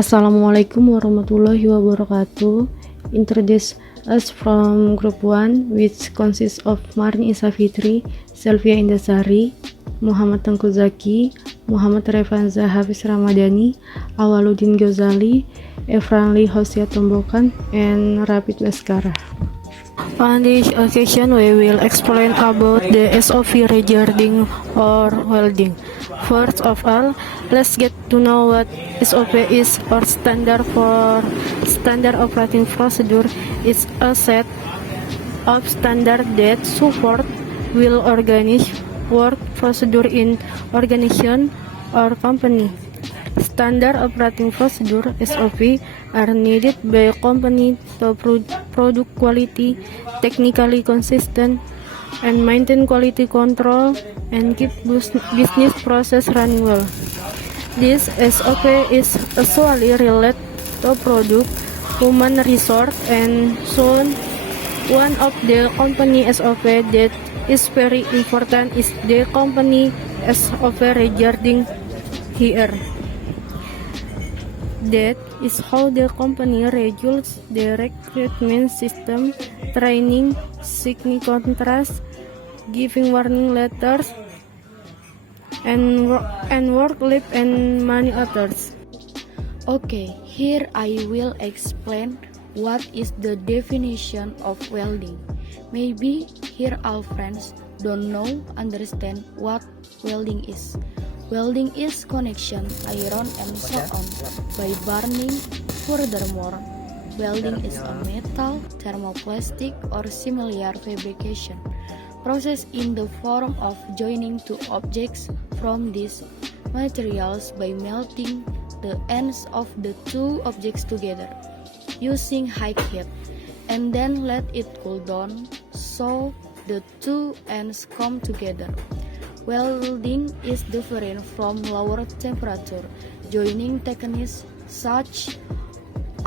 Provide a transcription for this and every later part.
Assalamualaikum warahmatullahi wabarakatuh. Introduce us from Group 1, which consists of Marni Isa Fitri, Selvia Indasari, Muhammad Tengku Zaki, Muhammad Revanza Hafiz Ramadhani, Awaluddin Ghazali, Efranli Hosya Tombokan, and Rapid Baskara. On this occasion, we will explain about the SOP regarding or welding. First of all, let's get to know what SOP is, or standard operating procedure. Is a set of standard that support will organize work procedure in organization or company. Standard operating procedure (SOP) are needed by a company to produce quality, technically consistent, and maintain quality control and keep business process running well. This SOP is usually related to product, human resource, and so on. One of the company SOP that is very important is the company SOP regarding here. That is how the company regulates the recruitment system, training, signing contracts, giving warning letters, and work leave and money orders. Okay, here I will explain what is the definition of welding. Maybe here our friends don't understand what welding is. Welding is connection iron and so on by burning. Furthermore, welding is a metal, thermoplastic, or similar fabrication process in the form of joining two objects from these materials by melting the ends of the two objects together using high heat, and then let it cool down so the two ends come together. Welding is different from lower temperature joining techniques such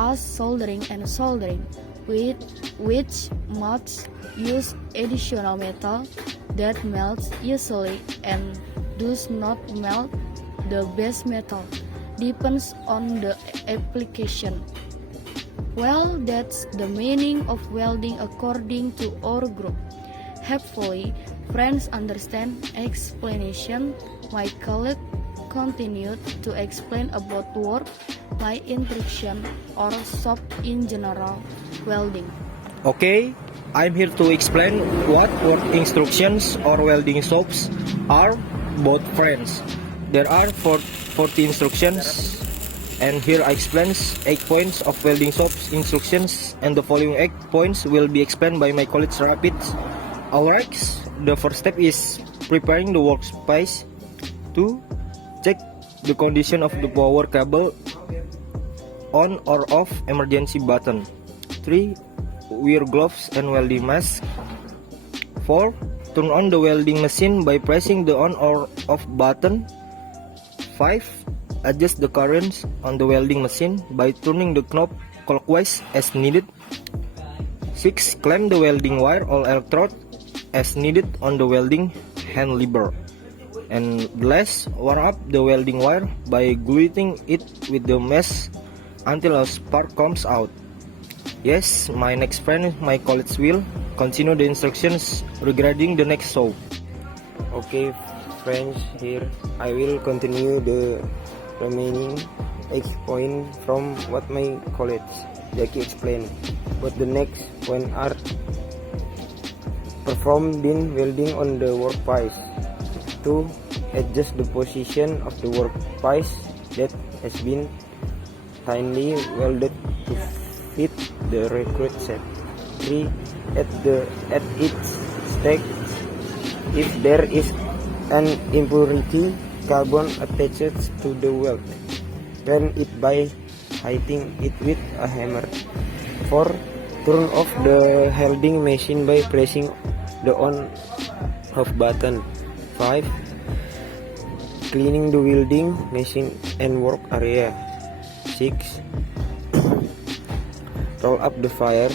as soldering and soldering, which must use additional metal that melts easily and does not melt the base metal. Depends on the application. Well, that's the meaning of welding according to our group. Hopefully, friends understand explanation. My colleague continued to explain about work, my instruction, or shop in general, welding. Okay, I'm here to explain what work instructions or welding shops are, both friends. There are 40 instructions, and here I explain 8 points of welding shops instructions, and the following 8 points will be explained by my colleague Rapid. Alright, the first step is preparing the workspace. 2. Check the condition of the power cable, on or off emergency button. 3. Wear gloves and welding mask. 4. Turn on the welding machine by pressing the on or off button. 5. Adjust the currents on the welding machine by turning the knob clockwise as needed. 6. Clamp the welding wire or electrode as needed on the welding hand lever. And last, wire up the welding wire by gluing it with the mesh until a spark comes out. Yes, my next friend, my colleagues will continue the instructions regarding the next show. Okay, friends, here I will continue the remaining 8 points from what my colleague Jackie explained. But the next point are perform bin welding on the workpiece. 2. Adjust the position of the workpiece that has been thinly welded to fit the recruit set. 3. At each stake, if there is an impurity, carbon attaches to the weld. Clean it by hitting it with a hammer. 4. Turn off the welding machine by pressing the on/off button. 5. Cleaning the welding machine and work area. 6. Roll up the fire,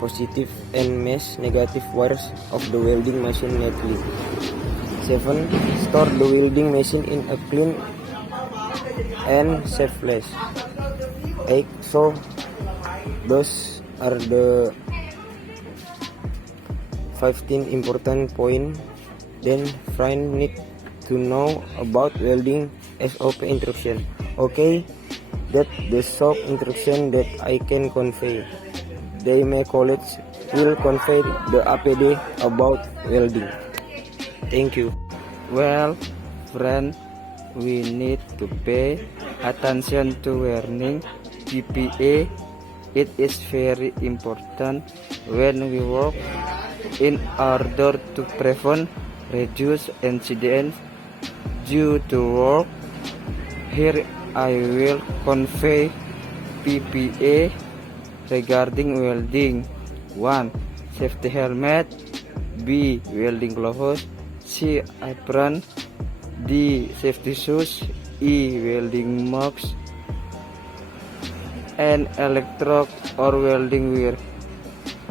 positive and mesh negative wires of the welding machine neatly. 7. Store the welding machine in a clean and safe place. So those are the 15 important points. Then friend need to know about welding SOP instruction. Okay, that the SOP instruction that I can convey. They my college will convey the APD about welding. Thank you. Well, friend, we need to pay attention to wearing PPE. It is very important when we work in order to prevent reduce incidents due to work. Here I will convey PPE regarding welding. 1. Safety helmet. B. Welding gloves. C. Apron. D. Safety shoes. E. Welding marks and electrode or welding wear.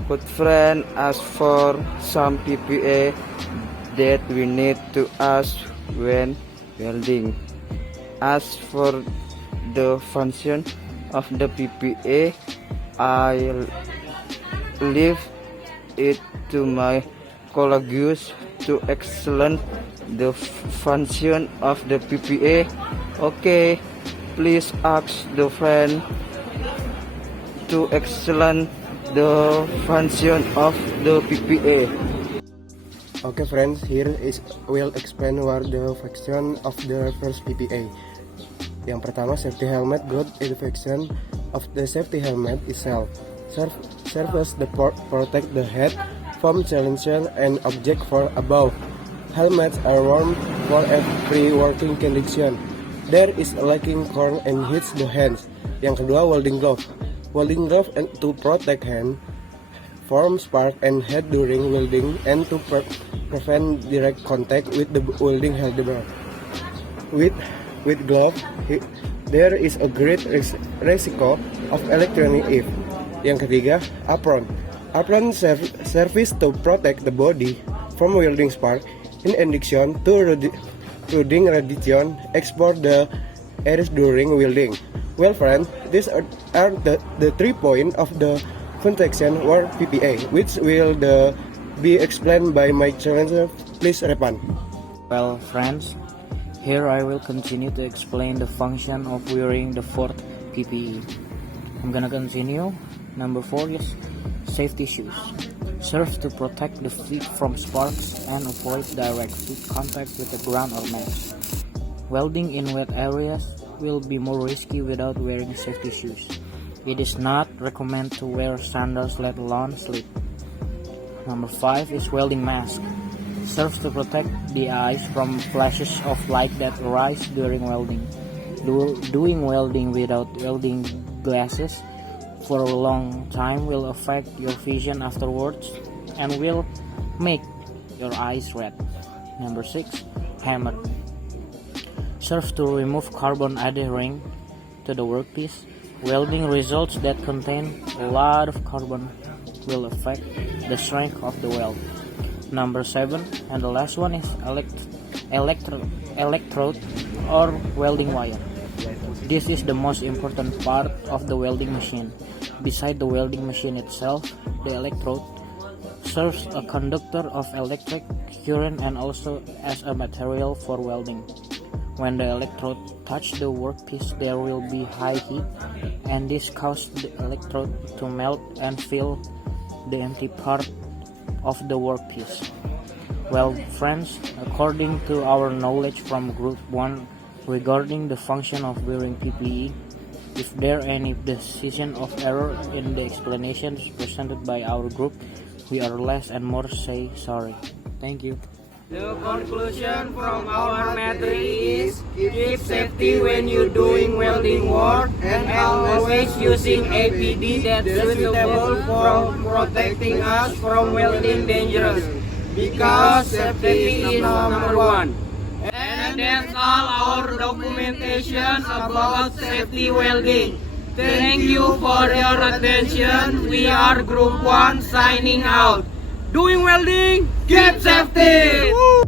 Good friend, ask for some PPE that we need to ask when welding. As for the function of the PPE, I'll leave it to my colleagues to explain the function of the PPE. Okay, please ask the friend to explain the function of the PPE. Okay friends, here is will explain what the function of the first PPE. Yang pertama, safety helmet. Good function of the safety helmet itself serves the protect the head from challenges and object for above. Helmets are worn for every working condition. There is a lacking corn and hits the hands. Yang kedua, welding glove. Welding glove and to protect hand from spark and head during welding and to prevent direct contact with the welding hardware. With glove, there is a great risk of electronic if. Yang ketiga, apron. Apron service to protect the body from welding spark in addition to reducing radiation export the areas during welding. Well friend, these are the 3 points of the function or PPE, which will be explained by my challenger. Please Repan. Well friends, here I will continue to explain the function of wearing the 4th PPE. I'm gonna continue. Number 4 is safety shoes. Serves to protect the feet from sparks and avoid direct foot contact with the ground or mesh. Welding in wet areas will be more risky without wearing safety shoes. It is not recommended to wear sandals, let alone slip. Number 5 is welding mask. Serves to protect the eyes from flashes of light that arise during welding. Doing welding without welding glasses for a long time will affect your vision afterwards and will make your eyes red. Number 6, hammer. Serves to remove carbon adhering to the workpiece. Welding results that contain a lot of carbon will affect the strength of the weld. Number 7 and the last one is electrode or welding wire. This is the most important part of the welding machine. Beside the welding machine itself, the electrode serves a conductor of electric current and also as a material for welding. When the electrode touches the workpiece, there will be high heat, and this causes the electrode to melt and fill the empty part of the workpiece. Well, friends, according to our knowledge from Group 1 regarding the function of wearing PPE, if there any decision of error in the explanations presented by our group, we are less and more say sorry. Thank you. The conclusion from our matter is keep safety when you doing welding work and always using APD that's suitable for protecting us from welding dangerous, because safety is number 1. And that's all our documentation about safety welding. Thank you for your attention. We are Group 1 signing out. Doing welding, keep safety! Woo!